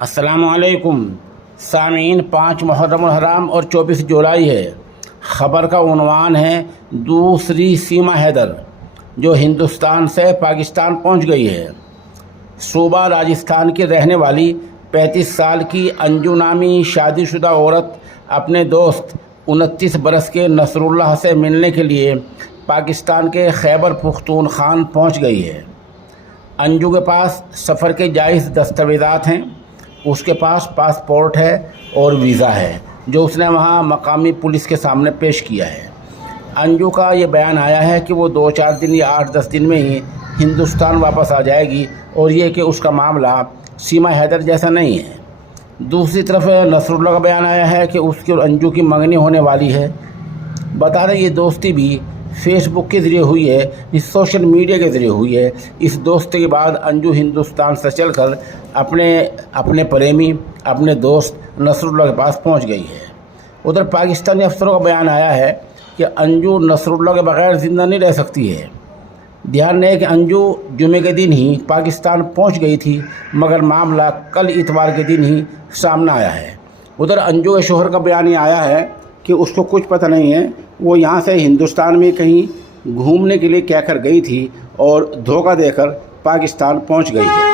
السلام علیکم سامعین، 5 محرم الحرام اور 24 جولائی ہے۔ خبر کا عنوان ہے دوسری سیما حیدر جو ہندوستان سے پاکستان پہنچ گئی ہے۔ صوبہ راجستھان کی رہنے والی 35 سال کی انجو نامی شادی شدہ عورت اپنے دوست 29 برس کے نصر اللہ سے ملنے کے لیے پاکستان کے خیبر پختونخوا پہنچ گئی ہے۔ انجو کے پاس سفر کے جائز دستاویزات ہیں، اس کے پاس پاسپورٹ ہے اور ویزا ہے جو اس نے وہاں مقامی پولیس کے سامنے پیش کیا ہے۔ انجو کا یہ بیان آیا ہے کہ وہ 2-4 دن یا 8-10 دن میں ہی ہندوستان واپس آ جائے گی اور یہ کہ اس کا معاملہ سیما حیدر جیسا نہیں ہے۔ دوسری طرف نصر اللہ کا بیان آیا ہے کہ اس کی اور انجو کی منگنی ہونے والی ہے۔ بتا دیں یہ دوستی بھی فیس بک کے ذریعے ہوئی ہے، اس سوشل میڈیا کے ذریعے ہوئی ہے۔ اس دوستی کے بعد انجو ہندوستان سے چل کر اپنے پریمی، اپنے دوست نصر اللہ کے پاس پہنچ گئی ہے۔ ادھر پاکستانی افسروں کا بیان آیا ہے کہ انجو نصر اللہ کے بغیر زندہ نہیں رہ سکتی ہے۔ دھیان رہے کہ انجو جمعے کے دن ہی پاکستان پہنچ گئی تھی، مگر معاملہ کل اتوار کے دن ہی سامنے آیا ہے۔ ادھر انجو کے شوہر کا بیان یہ آیا ہے کہ اس کو کچھ پتہ نہیں ہے، وہ یہاں سے ہندوستان میں کہیں گھومنے کے لیے کہہ کر گئی تھی اور دھوکہ دے کر پاکستان پہنچ گئی ہے۔